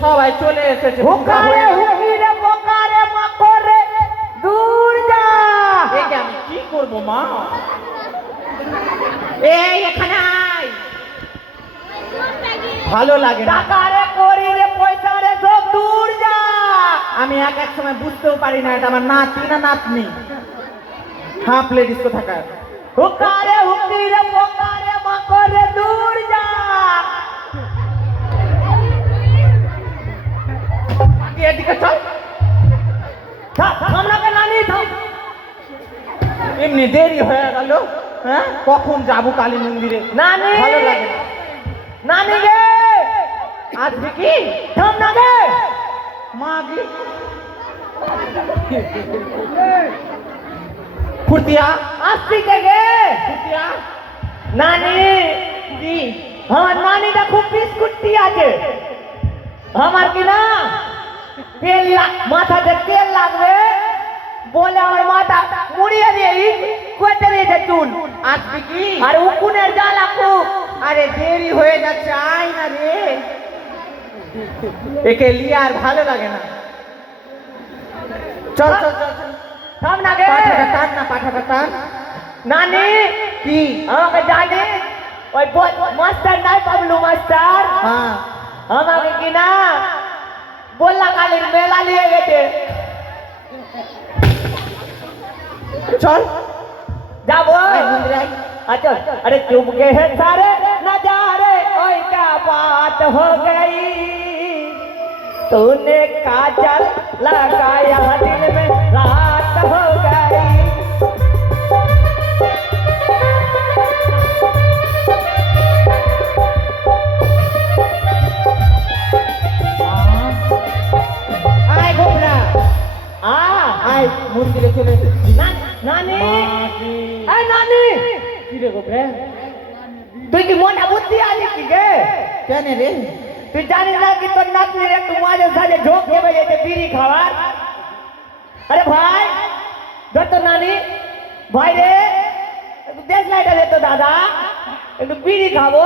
সবাই চলে এসেছে। হুকারে হুকিরে বকারে মাকরে দূর যা। একে আমি কি করব মা? এই এখানে আয়। ভালো লাগে না। টাকারে করিরে পয়সারে সব দূর যা। আমি এক এক সময় বুঝতেও পারি না এটা আমার নাতি না নাতনি। হাফ লেডিস কোথাকার। হুকারে হুকিরে বকারে মাকরে দূর যা। এদিকে চল। থামনাকে নানি থাম। এমনি দেরি হয়ে গেল। হ্যাঁ কখন যাবো কালী মন্দিরে? নানি ভালো লাগে না। নানি গে আসবে কি? থাম না গে মা গে ফুটিয়া আসছি কে গে ফুটিয়া নানি কি? আমার নানিটা খুব বিস্কুটি আছে। আমার কি না তেল মাথাতে তেল লাগবে বলে আমার মাথা মুড়িয়ে দিয়ে কেটে দিয়েছে চুল। আসবে কি? আর উকুনের জ্বালা খুব। আরে দেরি হয়ে যাচ্ছে, আয় না রে। একে লিয়ে আর ভালো লাগে না। চল চল চল চল। থাম না গে পাঠাটা টান না, পাঠাটা টান। নানি কি? আমাকে জানি ওই মাস্টার নাই পাবলু মাস্টার হ্যাঁ আমাকে কি না বললা কালীর মেলা নিয়ে গেছে। চল যাবো আয় মন্দিরে আয়। अच्छा अरे तुम के सारे नजारे ओए क्या बात हो गई तूने काजल लगाया दिल में रात हो गई আয় গোবরা আয় মন্দিরে চলে এসেছি। नानी মাকে। ए नानी কি রে গোবরা? তুই কি মনে বুদ্ধি আলি কি গে কেন রে? তুই জানিস না কি তোর নাতনি একটু মাঝে সাঝে ঝোঁক দেবে যেতে বিড়ি খাওয়ার। আরে ভাই ধর তো নানি ভাই রে একটু দেশ লাইটা দে তো দাদা একটু বিড়ি খাবো।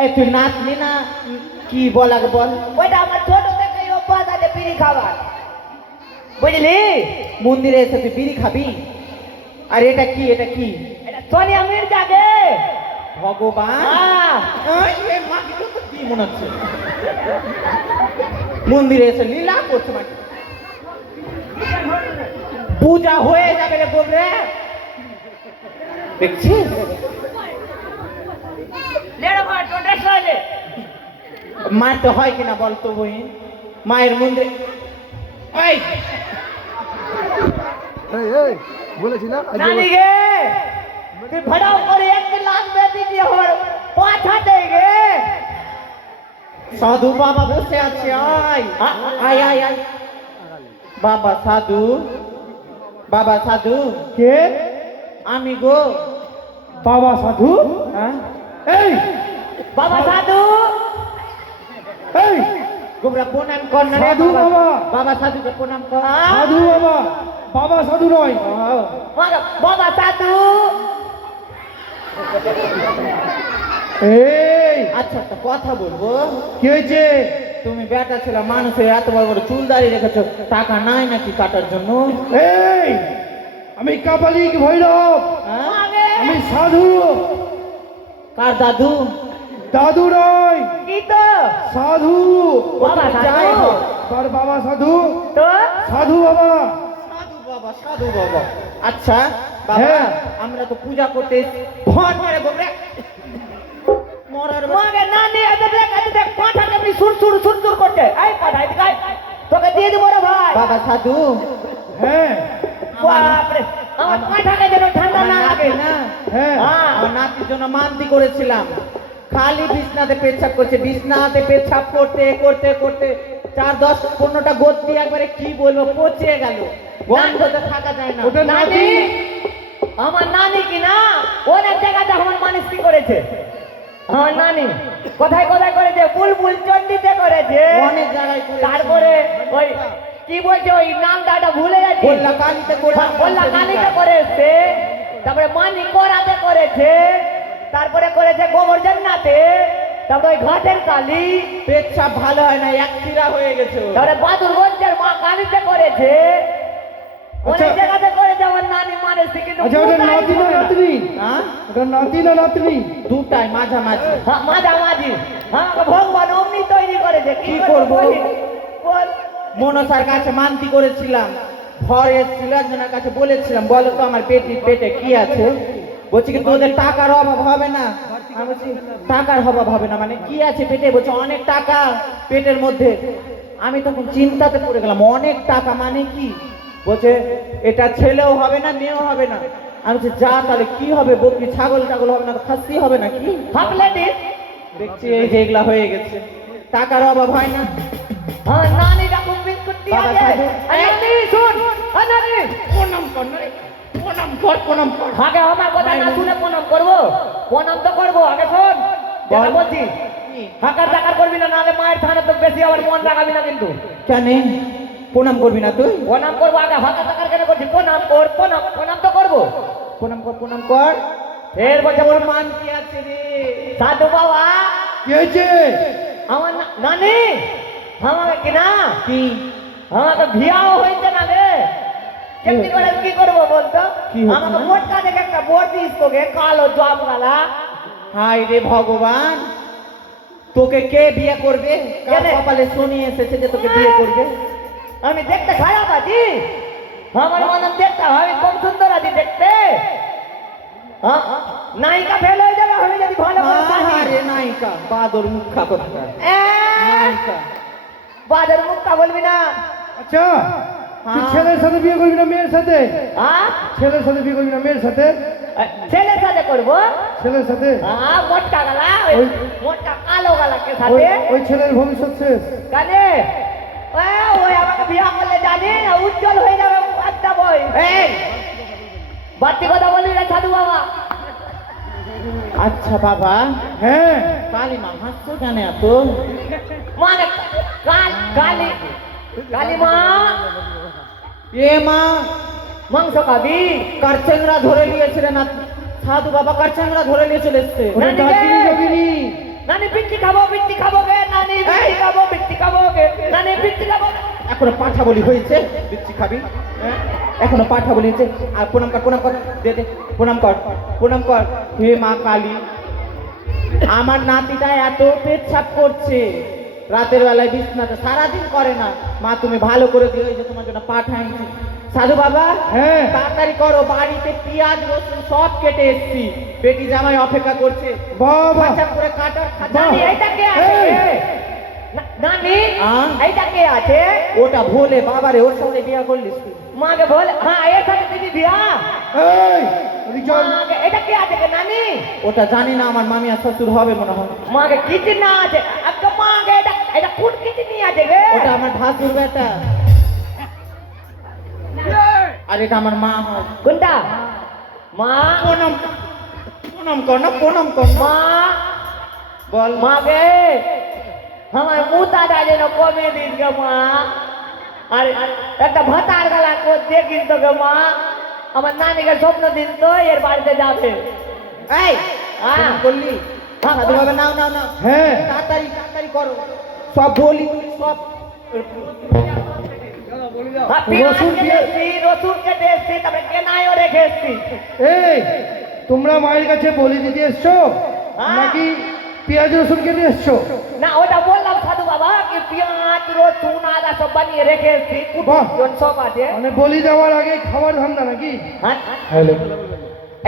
এই তুই নাচলি না কি বল আগে বল। ওইটা আমার ছোট থেকে অভ্যাস আছে বিড়ি খাবার বুঝলি। মন্দিরে এসে তুই বিড়ি খাবি? আর এটা কি? এটা কি? এটা সোনিয়া মির্জা গে। ভগবান হ্যাঁ ওই, এ মাকে তো কি মনে হচ্ছে? মন্দিরে এসে লীলা করছে মাকে। পূজা হয়ে যাবে রে গোবরে। দেখছিস? লেড়ো ভাই তো দেশ লাইলে মারতে হয় কিনা বলতো বহিন? মায়ের মন্দিরে ওই এই এই বলেছি না আজকে নানি গে তুই ভড়াও করে এক লাখ বেটি দিয়ে হর পাঠাতে গে। সাধু বাবা বসে আছে। আয় আয় আয় আয় বাবা সাধু। বাবা সাধু কে? আমি গো। বাবা সাধু? হ্যাঁ এই বাবা সাধু এই গোবরা প্রণাম কর না রে সাধু বাবা। বাবা সাধুকে প্রণাম কর। সাধু বাবা, বাবা সাধু নয়। বাবা সাধু এই আচ্ছা একটা কথা বলবো। কি হয়েছে? তুমি বেটা ছিল মানুষের এত বড় বড় চুল দাঁড়িয়ে রেখেছো, টাকা নাই নাকি কাটার জন্য? এই আমি কাপালিক ভৈরব, হ্যাঁ? আমি সাধু। কার দাদু? দাদু নয়, কি তো সাধু। বাবা যাই সাধু হোক। তার বাবা সাধু, তো সাধু বাবা। সাধু বাবা, সাধু বাবা। আচ্ছা বাবা, হ্যাঁ। আমরা তো পূজা করতে ভর করে গোবরে মরার মাগে নানি এত দেখ এত দেখ পাঠা কেমনি সুর করছে। এই পাঠা এদিকে আয়। তোকে দিয়ে দিব রে ভাই। বাবা সাধু। হ্যাঁ বাপরে আমার পাঠাকে যেন ঠান্ডা না লাগে না হ্যাঁ আমার নাতির জন্য মানতি করেছিলাম। খালি বিছনাতে পেচ্ছাপ করছে, বিছনাতে পেচ্ছাপ করতে করতে করতে 4-10-15টা গোত্রী একবারে কি বলবো পচে গেল। গন্ধতে থাকা যায় না। ওটা নানি আমার নানি কি না অনেক জায়গাতে আমার মানসি করেছে। আমার নানি কোথায় কোথায় করেছে? বুলবুল চন্ডিতে করেছে অনেক জায়গায় করেছে। তারপরে ওই কি বলছে ওই নামটা ভুলে যাচ্ছি। বললা কালীতে করে বললা কালীতে করেছে, তারপরে মানি করাতে করেছে, তারপরে করেছে গোবর্ধনাতে, তারপরে ওই ঘাটের কালী, পেচ্ছাপ ভালো হয় না, এক চিরা হয়ে গেছে ওর। তারপরে বাদুরগঞ্জের মা কালীতে করেছে, অনেক আচ্ছা। জায়গাতে করেছে আমার নানি মানেছে, কিন্তু আচ্ছা ওটা কোথায় নাতি না করে না। নাতনি? হ্যাঁ ওটা নাতি না নাতনি? দুটাই মাঝামাঝি। হ্যাঁ, মাঝামাঝি। হ্যাঁ, ভগবান অমনি তৈরি করেছে, কি করবো? বল। মনসার কাছে মানতি করেছিলাম, ঘর এসেছিল, একজনের কাছে বলেছিলাম বলো তো আমার পেটে কি আছে। বলছি কি তোদের টাকার অভাব হবে না? আমি বলছি টাকার অভাব হবে না মানে কি আছে পেটে? বলছে অনেক টাকা পেটের মধ্যে। আমি তখন চিন্তাতে পড়ে গেলাম, অনেক টাকা মানে কি? বলছে এটা ছেলেও হবে না মেয়েও হবে না। আমি বলছি যা তাহলে কি হবে? বকরি ছাগল টাগল হবে না, খাসি হবে না কি? হাফলে দিস। দেখছি এই যে এগুলা হয়ে গেছে, টাকার অভাব হয় না। হ্যাঁ, নানি রাখুন বিস্কুট দিয়ে বাবা আছে। সাধু। নানি শুন, নানি প্রণাম কর না রে, প্রণাম কর, প্রণাম কর। আগে আমার কথা না শুনে প্রণাম করবো? প্রণাম তো করবো, আগে শোন যেটা বল। বলছি। কি? হাকার টাকার করবি না, নাহলে মায়ের থানে তো বেশি আবার মন রাখাবি না কিন্তু। কেন প্রণাম করবি না তুই? প্রণাম করবো, আগে হাকার টাকার কেন করছি? প্রণাম কর, প্রণাম প্রণাম তো করবো। প্রণাম কর, প্রণাম কর। ফের বলছে ওর মান কি আছে রে? সাধু বাবা, কি হয়েছে? আমার নানি আমাকে কিনা কি আমাকে ভিয়াও হয়েছে না রে। কেমনি করে কি করবো বলতো? কি হচ্ছে আমাকে না? মোটকা দেখে একটা বোর দিস তোকে, কালো জব গালা। হায় রে ভগবান, তোকে কে বিয়ে করবে? কার কেনে? কপালে শনি এসেছে যে তোকে বিয়ে করবে? আমি দেখতে খারাপ আছি? আমার মনে দেখতে আমি কম সুন্দর আছি দেখতে? হ্যাঁ? নায়িকা ফেল হয়ে যাবে আমি যদি ভালো করে সাজি। রে নায়িকা, বাদর মুখা কথা। নায়িকা বাদের মুখটা বলবি না। আচ্ছা তুই হ্যাঁ। ছেলের সাথে বিয়ে করবি না মেয়ের সাথে? হ্যাঁ? ছেলের সাথে বিয়ে করবি না মেয়ের সাথে? ছেলের সাথে করবো। ছেলের সাথে? হ্যাঁ, মোটকা গালা, ওই- মোটকা কালো গালাকে ওই সাথে। ওই ছেলের ভবিষ্যৎ শেষ। কানে ওই আমাকে বিয়া করলে জানি না উজ্জ্বল হয়ে যাবে আড্ডা বই। এই বাড়তি কথা বলবি না সাধু বাবা। আচ্ছা বাবা, হ্যাঁ কালী মা হাসছো কেন এত? মানে কালী কালী মা এ মা, মাংস খাবি? কারচেংড়া ধরে নিয়েছিলেন না সাধু বাবা, কারচেংড়া ধরে নিয়ে চলে এসছে। ওটা নানি গে। ডাকিনি যোগিনী। নানি বিচ্ছি খাবো গে, নানি বিচ্ছি খাবো গে, নানি বিচ্ছি খাবো। এখনো পাঠা বলি হয়েছে, বিচ্ছি খাবি? হ্যাঁ? এখনো পাঠা বলি হয়েছে। আর প্রণাম কর, প্রণাম কর, দে দে, প্রণাম কর, প্রণাম কর। হে মা কালী, আমার নাতিটা এত পেচ্ছাপ করছে রাতের বেলায় বিছনাতে, সারাদিন করে না। মা তুমি ভালো করে দিও, এই যে তোমার জন্য পাঠা এনেছি। সাধু বাবা, হ্যাঁ। তাড়াতাড়ি করো, বাড়িতে পেঁয়াজ রসুন সব কেটে এসছি, বেটি জামাই অপেক্ষা করছে। বাবা খাঁচা করে কাটা, খাঁচা। নানি এইটা কে আছে? এই। নানি আহ? এইটা কে আছে? ওটা ভোলে বাবারে, ওর সঙ্গে বিয়ে করলিস তুই? মাকে বলে হ্যাঁ এর সাথে দিদি বিয়া। এই ওদিক চল। মাকে এটা কে আছে কে নানি? ওটা জানি না, আমার মামি আর শ্বশুর হবে মনে হয়। মাকে কিছু না আছে আজকে মাকে এটা এটা কোন কিছু নিয়ে আছে গে? ওটা আমার ভাসুর বেটা, আর এটা আমার মা হয়। কোনটা? মা প্রণাম, প্রণাম কর না, প্রণাম কর না। মা বল মা। মাকে আমার মুতাটা যেন কমে দিস গে মা। আর একটা ভাতার গালা কো দেখিস তো গে মা। আমার নানিকে স্বপ্ন দিস তো এর বাড়িতে যাবে। এই হ্যাঁ। প্রণাম করলি? হ্যাঁ, সাধু বাবা নাও নাও নাও, হ্যাঁ তাড়াতাড়ি তাড়াতাড়ি করো, সব বলি তুলি সব। হ্যাঁ, পেঁয়াজ রসুন কেটে দিয়ে- এসছি, রসুন কেটে এসছি, তারপরে কেনাইও রেখে এসছি। এই তোমরা মায়ের কাছে বলি দিতে এসছো হ্যাঁ। নাকি পেঁয়াজ রসুন কেটে এসছো? না ওটা বললাম সাধু বাবা কি পেঁয়াজ রসুন আদা সব বানিয়ে রেখে এসছি, বাহ। কুটুম সব আছে। মানে বলি দেওয়ার আগে খাবার ধান্দা নাকি? হ্যাঁ, হ্যালো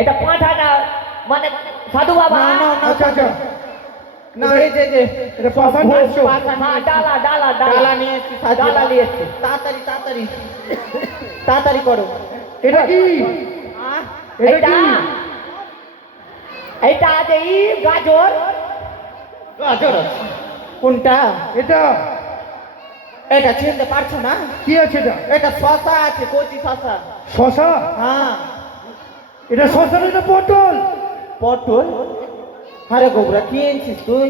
এটা পাঁঠাটা মানে সাধু বাবা। না না না, আচ্ছা আচ্ছা না এই যে যে এটা সব পাঠান ভোগ, এসছো? পাঠান হ্যাঁ, নিয়ে এসছি। ডালা ডালা নিয়ে এসছি, সাধু ডালা বাবা। নিয়ে এসছি। তাড়াতাড়ি তাড়াতাড়ি তাড়াতাড়ি করো। এটা কি? আহ, এটা এইটা কি? এইটা আছে ই গাজর। গাজর আছে। কোনটা? এটা এটা চিনতে পারছো না? কি আছে? এটা এটা শশা আছে, কচি শশা। শশা? হ্যাঁ। এটা শশা না, এটা পটল। পটল? আরে গোবরা কি এনেছিস তুই?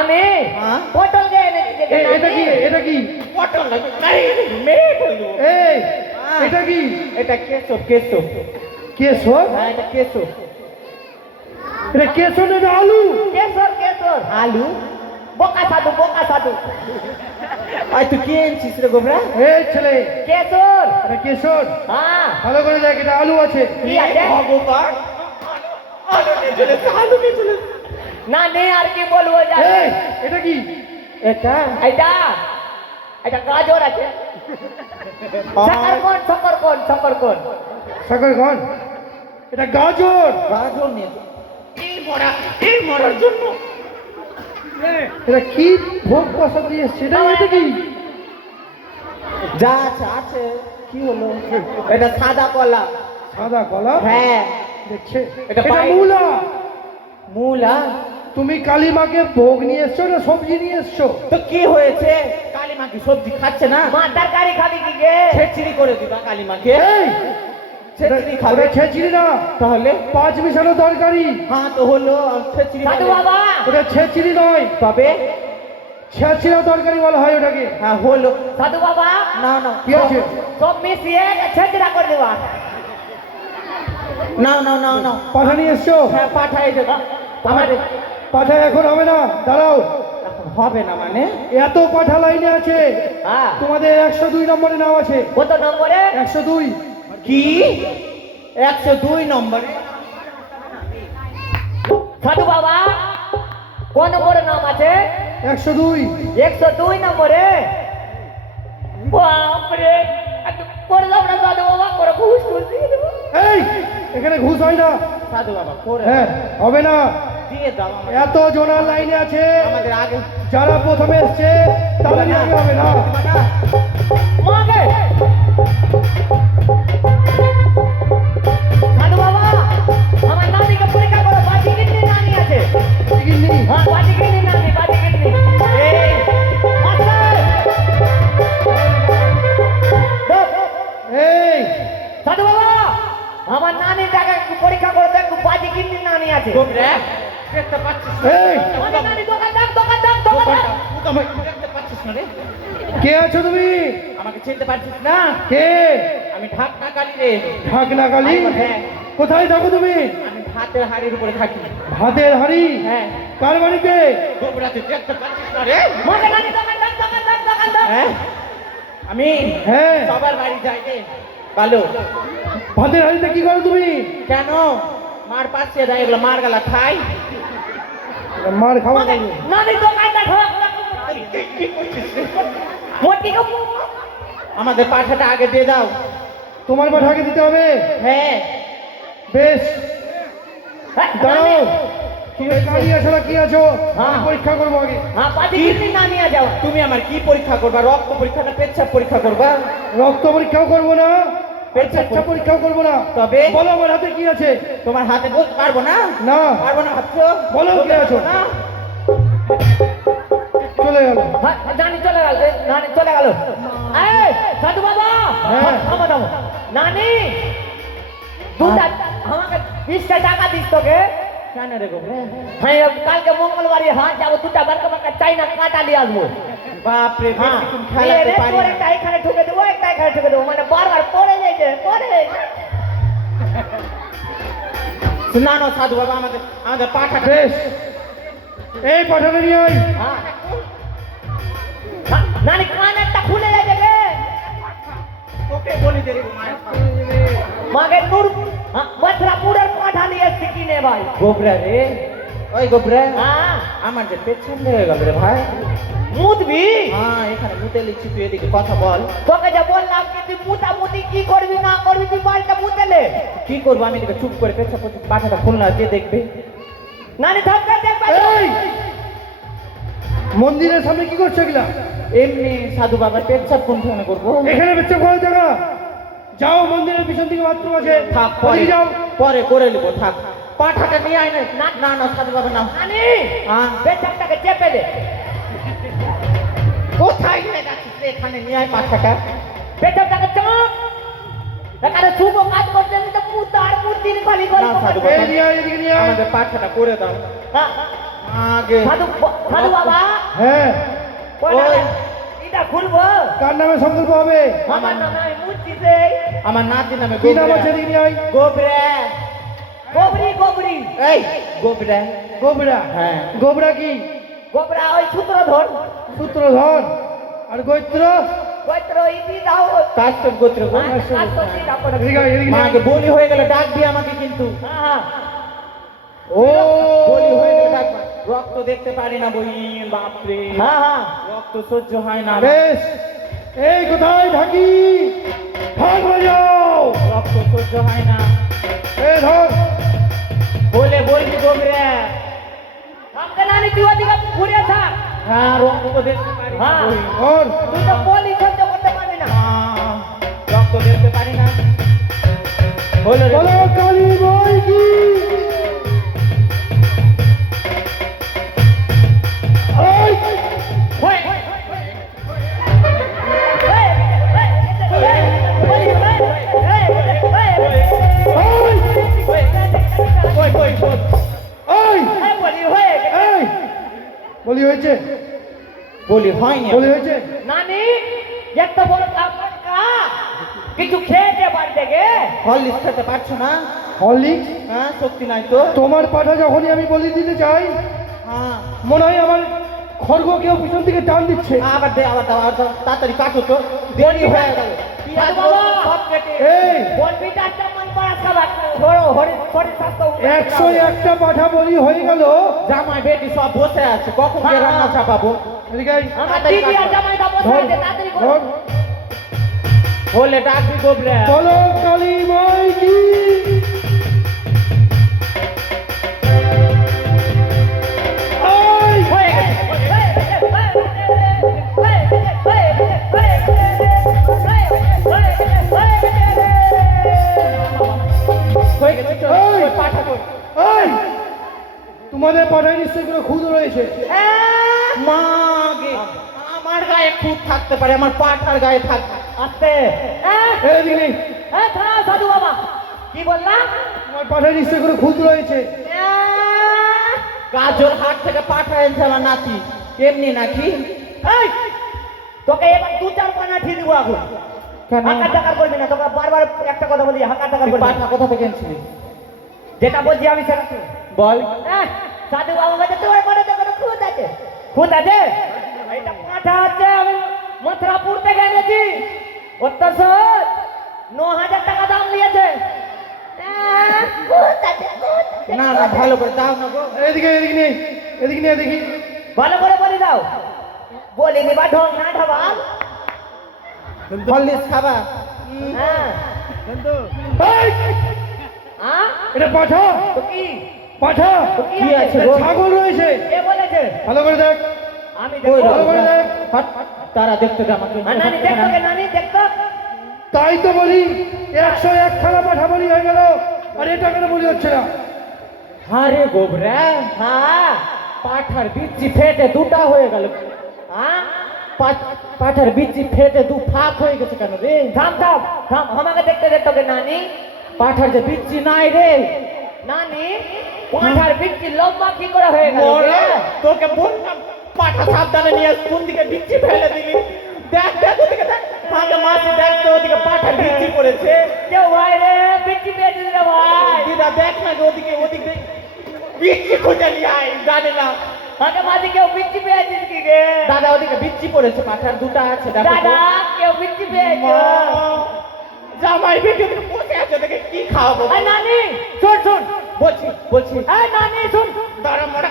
আমি হ্যাঁ? পটল গে এনেছি যে এটা কি? এটা কি? পটল লাগবে, মেরে ফেলবো। এই হ্যাঁ। এটা কি? এটা কেশব, কেশব। কেশর? হ্যাঁ এটা কেশব। এটা কেশর না আলু? কেশর কেশর আলু? বোকা সাধু বোকা সাধু আই তুই কি এনেছিস রে গোবরা? এই ছেলে, কেশর এটা কেশর। হ্যাঁ ভালো করে দেখ, এটা আলু আছে। কি আছে ভগবান, আলু নিয়ে চলেছে, আলু নিয়ে চলেছে। না নে আর কি বলবো এই, জানি এটা কি? এটা এটা এটা গাজর আছে সকর কোন সাগরগঞ্জ। এটা গাজর। গাজর নিয়ে এই মরার জন্য এটা কি ভোগ প্রসাদ দিয়ে এসছে? এটা কি? যা আছে আছে, কি হলো? এটা সাদা কলা। সাদা কলা? হ্যাঁ, দেখছে, এটা এটা পাই- মূলা। মূলা? তুমি কালী মাকে ভোগ নিয়ে এসছো না সবজি নিয়ে এসছো? তো কি হয়েছে? কালিমা কি সবজি খাচ্ছে না? মা তরকারি খাবি কি গে ছেচড়ি করে দিবা কালিমাকে। এই, ছেচড়ি খাবে? ওটা ছেচড়ি না, তাহলে 5 মিশানো তরকারি। হ্যাঁ তো হলো, ছেচড়ি সাধু বলে। বাবা ওটা ছেচড়ি নয়, তবে ছেঁচড়া তরকারি বলা হয় ওটাকে। হ্যাঁ হলো। সাধু বাবা না না কি আছে? সব মিশিয়ে ছেঁচড়া করে দেবা না না না না, পাঠা নিয়ে এসছো? হ্যাঁ পাঠাই দেব। আমার পাঠা এখন হবে না, দাঁড়াও। হবে না মানে? এত পাঠা লাইনে আছে, হ্যাঁ তোমাদের 102 নম্বরে নাম আছে। কত নম্বরে 102। কি 102 নম্বরে? সাধু বাবা কোন নম্বরে নাম আছে 102। 102 নম্বরে বাপরে করে দাও না সাধু বাবা করে ঘুষ ঘুষ দিয়ে দেবো এই, এখানে ঘুষ হয় না। সাধু বাবা করে হ্যাঁ, হবে না। দিয়ে দাও আমাদের। এত জোনার লাইনে আছে, আমাদের আগে যারা প্রথমে এসছে তাদের আগে হবে না। মাগে সাধু বাবা আমার নানিকে পরীক্ষা করো বাজি কিডনি নানি আছে দেখিনি? হ্যাঁ বাজি কিডনি নানি বাজি কিডনি এই মাস্টার এই, সাধু বাবা আমার নানির টাকা পরীক্ষা করো দেখো বাজি কিডনি নানি আছে গোবরা দেখতে পাচ্ছিস না? এই, আমাদের নানি দোকান দাও তো আমি দেখতে পাচ্ছিস না রে? কে আছো তুমি? আমাকে চিনতে পারছিস না? কে? আমি ঢাকনা কালি রে। ঢাকনা কালী? হ্যাঁ, কোথায় থাকো তুমি? আমি ভাতের হাড়ির উপরে থাকি। ভাতের হাড়ি? হ্যাঁ, কার বাড়িতে? গোবরা তুই দেখতে পাচ্ছিস না রে? আমাদের নানি দোকান দাও হ্যাঁ, আমি হ্যাঁ, সবার বাড়ি যাই রে। ভালো ভাতের হাড়িতে কি করো তুমি? কেন? মার পাশে দেয়, এগুলো মার গালা খাই। মার খাওয়া আমাদের যাবে। নানি দোকান দাও মোটি কো আমাদের পাঠাটা আগে দিয়ে দাও। তোমার পাঠাকে দিতে হবে? হ্যাঁ, বেশ, দাঁড়াও। কি তুমি হয়েছে? কালী আছো না কি আছো? হ্যাঁ। আমি পরীক্ষা করবো আগে। হ্যাঁ বাজি কিডনি নানি আ যাও তুমি আমার কি পরীক্ষা করবা? রক্ত পরীক্ষা না পেচ্ছাপ পরীক্ষা করবা? রক্ত পরীক্ষাও করবো না, পেচ্ছাপ পেচ্ছাপ পরীক্ষাও করবো না। তবে? বলো আমার হাতে কি আছে? তোমার হাতে বলতে পারবো না? না, পারবো না ভাবছো? বলো কি বলতে আছো? পারবো না? চলে গেল। হ্যাঁ নানি চলে গেল নানি চলে গেল এই সাধু বাবা হ্যাঁ। থামো থামো নানি দুটা আমাকে 20টা টাকা দিস তোকে কেন রে গোবরা? হ্যাঁ কালকে মঙ্গলবারে হাট যাবো দুটা বারকা বারকা চাইনা কাটা নিয়ে আসবো বাপরে, হ্যাঁ বেশিক্ষণ খেলাতে পারি তোর না। একটা এখানে ঢুকে দেবো একটা এখানে ঢুকে দেবো মানে বারবার পড়ে যাইছে পড়ে না না সাধু বাবা, আমাদের আমাদের পাঠাটা বেশ, এই পাঠাটা নিয়ে আয়। হ্যাঁ নানি কান একটা খুলে যাবে রে তোকে বলি দে মায়ের মাগে নূর মথুরাপুরের পাঠা নিয়ে এসছি কিনে ভাই গোবরা রে। ওই গোবরা, হ্যাঁ আমার যে পেছন লেগে গেল রে ভাই। মুদবি হ্যাঁ, এখানে মুতে লিখছি, তুই এদিকে কথা বল। তোকে যা বললাম কি তুই মুটামুটি কি করবি না করবি তুই বাড়িতে মুতেলে কি করবো আমি? এদিকে চুপ করে পেছাপ করছি, পাঠাটা খুলনা যে দেখবে। নানি থাকবে দেখবে এই, মন্দিরের সামনে কি করছো এগুলা? এমনি সাধু বাবার পেছাপ কোন সময় করবো? এখানে বেচা করার জায়গা? যাও, মন্দিরের পিছন দিকে বাথরুম আছে, থাক, পরে ওদিকে যাও। পরে করে নেবো, থাক। পাঠাটা নিয়ে আয় না। না না সাধু বাবা নাও। নানি হ্যাঁ, বেচাপটাকে চেপে দে কোথায় নিয়ে যাচ্ছিস রে? এখানে নিয়ে আয় পাঠাটা। বেচাপটাকে চাপ এখানে শুভ কাজ করতে তো মুতা আর মুতির খালি না, সাধু বাবা। এই নিয়ে আয়, এদিকে নিয়ে আয়। আমাদের পাঠাটা করে দাও আগে। সাধু বাবা হ্যাঁ, ওই। এটা খুলবো কার নামে সংকল্প হবে? আমার নাম আমি মুচ্ছি সেই আমার নাতি নামে কি নাম গোবরা। আছে? এদিকে নিয়ে আয়। গোবরা। গোবরি গোবরি এই গোবরা গোবরা হ্যাঁ। গোবরা কি গোবরা ওই সূত্রধর সূত্রধর আর গৈত্র গোত্র ইতি দাও কাস্তব গোত্র গো। হ্যাঁ, কাজ করছি, দাও করে। এদিকে আয়, এদিকে আয়। মাকে বলি হয়ে গেলে ডাক দিয়ে আমাকে কিন্তু হ্যাঁ, ও বলি হয়ে গেলে ডাকবা। রক্ত দেখতে পারি না বই বাপরে হ্যাঁ, হ্যাঁ। রক্ত সহ্য হয় না বেশ এই কোথায় থাকি ভাগ বাজাও রক্ত সহ্য হয় না এই ধর বলে বলবি গোবরা আমাকে নানি তুই ওদিকে ঘুরে থাক। হ্যাঁ রক্ত দেখতে পারি না হ্যাঁ। বই। ধর তুই তো বলি সহ্য করতে পারবি না। রক্ত দেখতে পারি না হলো রে। বলো কালী বই কি এই, হয়ে। এই, এই, এই, বলি, এই, এই, এই, কই কই কই এই, এই, বলি হয়ে গেছে। এই, বলি হয়েছে বলি হয়নি বলি হয়েছে নানি একটা বড় কাপড় কিছু খেতে পারবে গে ফল লিখতে পারছো না হরলিক্স হ্যাঁ শক্তি নাই তো তোমার পাঠা যখনই আমি বলি দিতে চাই হ্যাঁ মনে হয় আমার খড়গ কেউ পিছন থেকে টান দিচ্ছে আবার দে আবার দাও আবার দাও, তাড়াতাড়ি কাটো তো দেরি হয়ে গেল পেঁয়াজ বাবা! সব কেটে এই বলবিটা মন পড়া খাবার বড় হরি স্বাস্থ্য 101টা পাঠা বলি হয়ে গেল জামাই বেটি সব বসে আছে কখন যে হ্যাঁ, রান্না চাপাবো এদিকে আয়। আমার দিদি আর জামাইটা বসে ধর, আছে তাড়াতাড়ি করো। ধর। বলে ডাকবি গোবরা বলো কালী মাই কি এই, হয়ে গেছে হয়ে গেছে চল, এই! ওই পাঠা কই? এই, তোমাদের পাঠায় নিশ্চয়ই কোনো খুদ রয়েছে মা গে আমার গায়ে খুব থাকতে পারে আমার পাঠার গায়ে থাকবে আস্তে এদিকে নেই। সাধু বাবা কি বললাম তোমার পাঠায় নিশ্চয়ই কোনো খুদ রয়েছে গাজর হাট থেকে পাঠা এনেছে আমার নাতি এমনি নাকি এই, তোকে এবার 2-4 পানা ঠিক দিব এখন কেন হাকার টাকার করবি না তোকে বারবার একটা কথা বলি হাকার টাকার তুই করবি না। পাঠা কোথা থেকে এনেছিলি যেটা বলছি আমি সেটা শুন। বল সাধু বাবা বলছে তোমার পরে তো কোনো খুদ আছে খুদ আছে এটা পাঠা আছে আমি মথুরাপুর থেকে এনেছি অত্তর 9,000 টাকা দাম নিয়েছে খুদ আছে, খুদ আছে। না না ভালো করে দাও না গো এদিকে এদিকে নেই এদিকে নিয়ে দেখি ভালো করে বলে দাও বলি নিবা ঢং না ঢাবাল হরলিক্স খাবা হ্যাঁ এই, হ্যাঁ এটা পাঠা তো কি পাঠা কি আছে এটা গো ছাগল রয়েছে কে বলেছে ভালো করে দেখ আমি ওই দেখো ভালো করে দেখ হট, তারা দেখতে দে আমাকে নানি দেখতো কে নানি দেখতো তাই তো বলি 101 খানা পাঠা বলি হয়ে গেল আর এটা কেন বলি হচ্ছে না আরে গোবরা হ্যাঁ পাঠার বিচি ফেটে দুটা হয়ে গেল হ্যাঁ পাঠার বিচি ফেটে দু ফাঁক হয়ে গেছে কেন রে থাম থাম থাম আমাকে দেখতে দেখতো কে নানি পাঠার যে বিচি নাই রে নানি পাঁঠার বিচ্ছি লম্বা কি করে হয়ে গেল ওরে, রে? তোকে বললাম পাঠা সাবধানে নিয়ে আস, কোন দিকে বিচি ফেলে দিলি দেখ দেখ ওদিকে দেখ ফাঁকে মাছি দেখ তো ওদিকে পাঠার বিচি পড়েছে কেউ ভাই রে বিচ্ছি পেয়ে দিল রে ভাই দিদা দেখ না যে ওদিকে ওদিকে বিচি খুঁজে নিয়ে আয় জানে না আগে মাঝে কেউ বিচ্ছি পেয়েছিস কি গে দাদা ওদিকে বিচি পড়েছে পাঠার দুটা আছে দেখো তো। দাদা কেউ বিচ্ছি পেয়েছ মা, জামাই বেটি ওদিকে বসে আছে দেখে কি খাওয়াবো এই নানি শুন শুন বলছি বলছি এই নানি শুন তারা মরা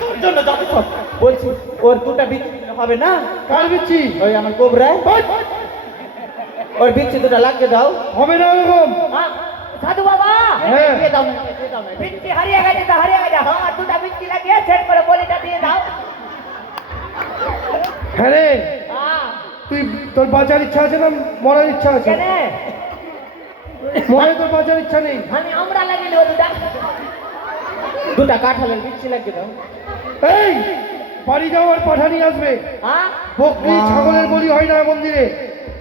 তোর জন্য যত সব বলছি ওর দুটা বিচি দিলে হবে না কার বিচ্ছি ওই আমার কোবরায় ওর বিচি দুটা লাগিয়ে দাও হবে না এরকম হ্যাঁ, সাধু বাবা হ্যাঁ। দিয়ে দাও না, দিয়ে দাও না। বিচ্ছি হারিয়ে গেছে তো হারিয়ে গেছে হ্যাঁ দুটা বিচ্ছি লাগিয়ে সেট করে বলিটা দিয়ে দাও হ্যাঁ রে হ্যাঁ তুই তোর বাঁচার ইচ্ছা আছে না মরার ইচ্ছা আছে কেন মরে তোর বাঁচার ইচ্ছা নেই আমি আমরা লাগিয়ে নেবো দুটা দুটা কাঁঠালের বিচি লাগিয়ে দাও এই বাড়ি যাওয়ার পাঠা নিয়ে আসবে হ্যাঁ বকরি ছাগলের বলি হয় না মন্দিরে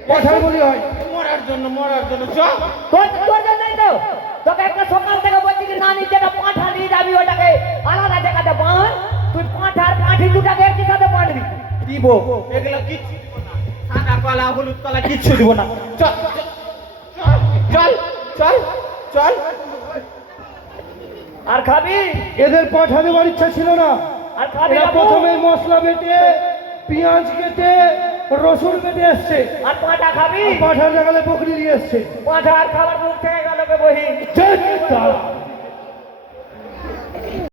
পাঠার বলি হয় মরার জন্য চ তোর জন্যই তো তোকে একটা সকাল থেকে বলছি কি নানি যেটা পাঁঠা নিয়ে যাবি ওটাকে আলাদা জায়গাতে বাঁধ তুই পাঁঠার পাঁঠি দুটাকে একই সাথে বাঁধবি দিব এগুলো কিচ্ছু দিব না সাদা কলা হলুদ কলা কিচ্ছু দিব না চল চল চল চল চল আর খাবি? এদের পাঠা দেওয়ার ইচ্ছা ছিল না। আর খাবি এরা বাবু? প্রথমে মশলা বেটে পেঁয়াজ কেটে রসুন বেটে এসছে, আর পাঁঠা খাবি? পাঠার জায়গায় বকরি নিয়ে এসছে। পাঁঠা আর খাবার মুখ থেকে গেল কে বহি। ধ্যাৎ, দাঁড়া।